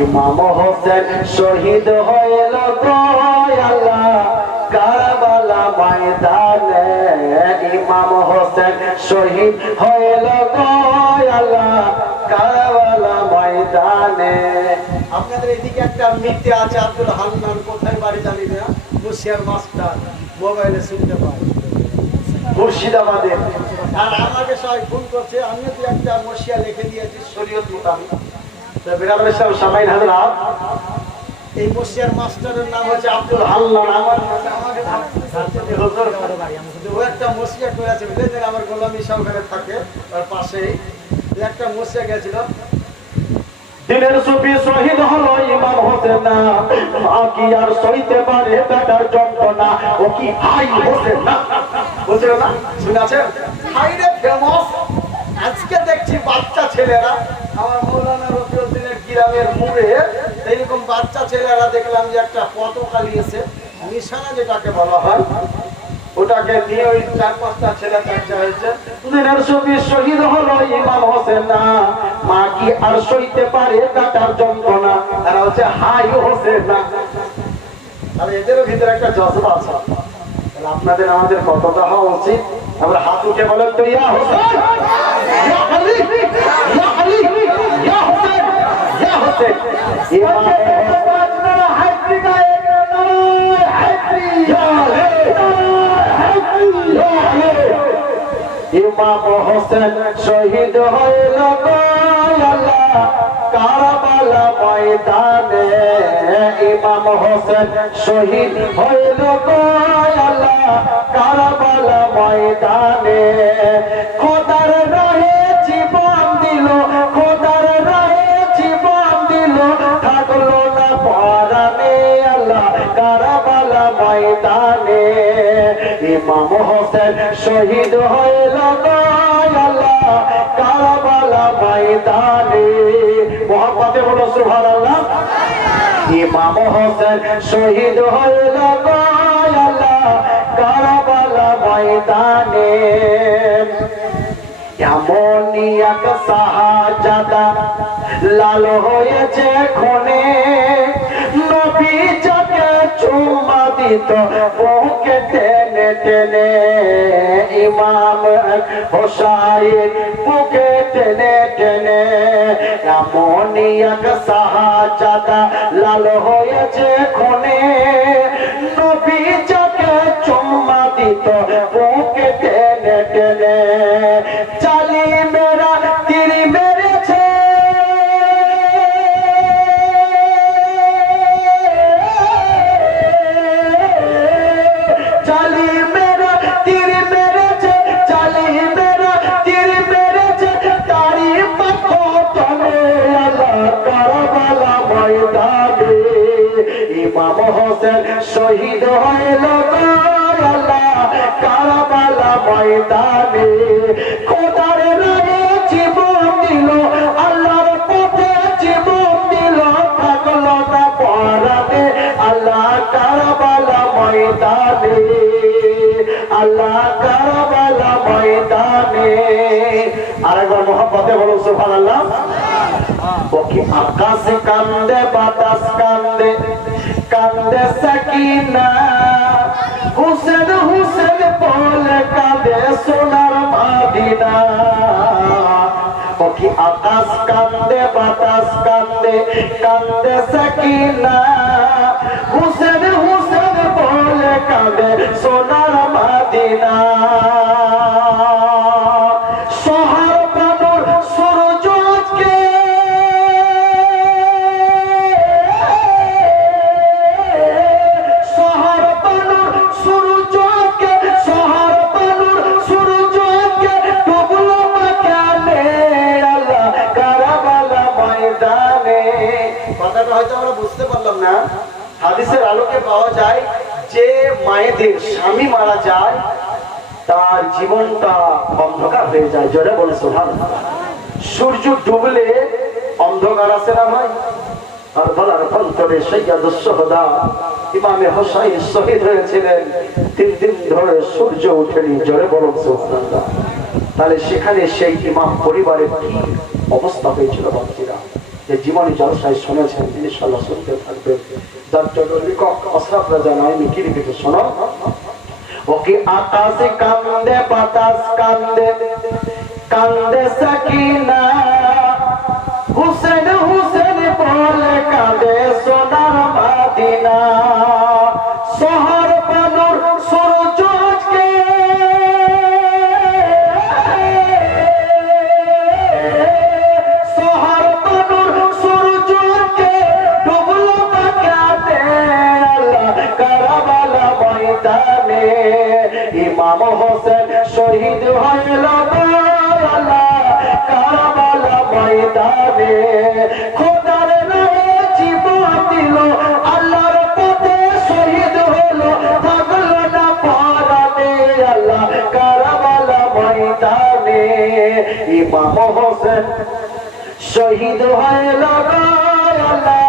ইমাম হোসেন শহীদ হইল আল্লাহ কারবালা ময়দানে ইমাম হোসেন শহীদ হইল আল্লাহ কারবালা ময়দানে। আপনাদের এদিকে একটা মিথ্যে আছে আব্দুল হান্নান, কোথায় বাড়ি জানি না, মুর্শিয়ার মাস্টার, মোবাইলে শুনতে পাই মুর্শিদাবাদে। আর আমাকে সবাই ফোন করছে, আমিও তো একটা মসিয়া লিখে দিয়েছি শরীয়ত মোতাবেক। এই মসিয়ার মাস্টারের নাম হচ্ছে আব্দুল হান্নান। ও একটা মসিয়া করেছে বুঝলেন, আমার গোলামি সরকারে থাকে তার পাশেই একটা মসিয়া গেছিল। দিনের সুফি শহীদ হলো ইমাম হোসেন না, মা কি আর সইতে পারে বেটার যন্ত্রণা, ও কি হাই হোসেন না, বুঝলেন না? শুনেছেন হাইরে ফেমাস। আজকে দেখছি বাচ্চা ছেলেরা, আমার মৌলানা রফিউদ্দিনের গ্রামের মুড়ে এইরকম বাচ্চা ছেলেরা দেখলাম যে একটা পতাকা নিয়েছে, নিশানা যেটাকে বলা হয়, ওটাকে নিয়ে ওই 4-5টা ছেলে চর্চা হয়েছে। দিনের সুফি শহীদ হলো ইমাম হোসেন না, মা কি আর সইতে পারে বেটার যন্ত্রণা, এরা হচ্ছে হাই হোসেন না। আর এদেরও ভিতরে একটা জজবা আছে। তাহলে আপনাদের আমাদের কতটা হওয়া উচিত? আমরা হাত উঠে বলেন তো ইয়া হোসেন, ইয়া আলী, ইয়া আলী, ইয়া হোসেন, ইয়া হোসেন। ইমাম হোসেন হাইত্রি গায়ে নয়, হাইত্রি ইয়া আলী, ইয়া আলী। ইমাম হোসেন শহীদ হইল আল্লাহ কারবালা ময়দানে ইমাম হোসেন শহীদ হইল আল্লাহ কারবালা ময়দানে। খোদার রাহে জীবন দিল, খোদার রাহে জীবন দিল, থাকলো না পরানে আল্লাহ কারবালা ময়দানে। ইমাম হোসেন শহীদ হইল আল্লাহ কারবালা ময়দানে। মোহাম্মদে বলো সুবহানাল্লাহ। ইমাম হোসেন শহীদ হইল আল্লাহ কারবালা ময়দানে। এমনই এক শাহজাদা লাল হয়েছে খুনে, নবী যাকে চুমা দিত বুকে টেনে টেনে, ইমাম হোসাইন বুকে টেনে টেনে। এমনই এক শাহজাদা লাল হয়েছে খুনে, নবী যাকে চুমা দিত বুকে টেনে টেনে। জালিমেরা তীর মেরেছে, জালিমেরা তীর মেরেছে, জালিমেরা তীর মেরেছে, তারি পাথরে আল্লাহ কারবালা ময়দানে। ইমাম হোসেন শহীদ হইল আল্লাহ কারবালা ময়দানে। খোদার রাহে জীবন দিল, আল্লাহর পথে জীবন দিল, থাকলো না পরানে আল্লাহ কারবালা ময়দানে, আল্লাহ কারবালা ময়দানে। আরেকবার মোহাম্মদে বলো সুবহানাল্লাহ। ও কি আকাশ কান্দে বাতাস কান্দে, কান্দে সাকিনা, হুসেন হুসেন বলে কাঁদে সোনার মদিনা। ও কি আকাশ কান্দে বাতাস কান্দে, কান্দে সাকিনা, হুসেন হুসেন বলে কাঁদে সোনার মদিনা। সোহার বানুর সূরজকে, সোহার বানুর সূরজকে, সোহার বানুর সূরজকে ডুবলো মাকানে আল্লাহ কারবালা ময়দানে। কথাটা হয়তো আমরা বুঝতে পারলাম না। হাদিসের আলোকে পাওয়া যায় যে মায়েদের স্বামী মারা যায় তার জীবনটা অন্ধকার হয়ে যায়। জোরে বলে সুবহানাল্লাহ। সূর্য ডুবলে অন্ধকার আছে না ভাই? আর বলার অন্তরে সৈয়দুস শুহাদা ইমামে হোসাইন শহীদ হয়েছিলেন, 3 দিন ধরে সূর্য ওঠেনি। জোরে বলুন সুবহানাল্লাহ। তাহলে সেখানে সেই ইমাম পরিবারের কি অবস্থা হয়েছিল বাচ্চারা, যে জীবনী জলসায় শুনেছেন, ইনশাআল্লাহ শুনতে থাকবেন। যার জন্য লেখক আশরাফ রাজা নাইমি কি লিখেছে শোনো। ওকে আকাশে কান্দে বাতাস কান্দে, কান্দে সাকিনা, হুসেন হুসেন বলে কাঁদে সোনার মদিনা। শহর বানুর সূর্যকে শহর বানুর সূর্যকে ডুবলো বাঁকাতে আল্লাহ কারবালা ময়দানে। ইমাম হোসেন শহীদ হইল আল্লাহ কারবালা ময়দানে। খোদার নামে জীবন দিল, আল্লাহর পথে শহীদ হলো, থাকলো না পরানে আল্লাহ কারবালা ময়দানে। ইমাম হোসেন শহীদ হইল আল্লাহ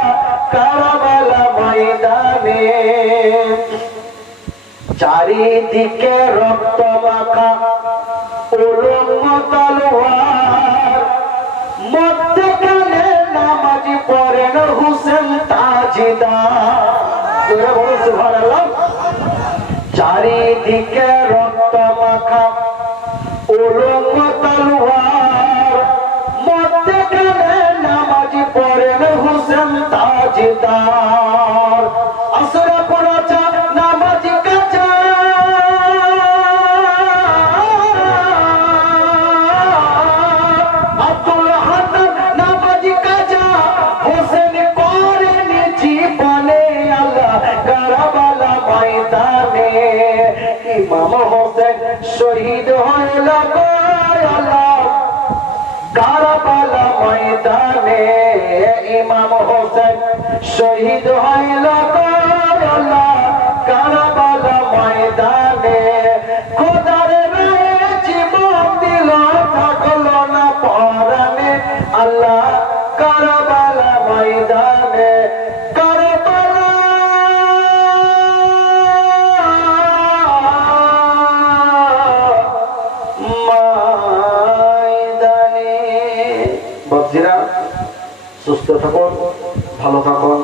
কারবালা ময়দানে। চারিদিকে রক্ত মাখা উলঙ্গ তলোয়ার, মধ্যখানে নামাজি পড়েন হুসেন তাজিদার। সুবহানাল্লাহ। চারিদিকে রক্ত মাখা উলঙ্গ তলোয়ার, মধ্যখানে নামাজি পড়েন হুসেন তাজিদার। আশরাফ রাজা নামাজি কাজা, আব্দুল হান্নান নামাজি কাজা, হোসেন করেন জীবনে আল্লাহ কারবালা ময়দানে। ইমাম হোসেন শহীদ হইল আল্লাহ কারবালা ময়দানে। ইমাম হোসেন শহীদ হইল আল্লাহ কারবালা ময়দানে। খোদার রায়ে জীবন দিল, থাকলো না পরানে আল্লাহ কারবালা ময়দানে। কারবালা ময়দানে। বাপজিরা সুস্থ থাকুন, ভালো থাকুন।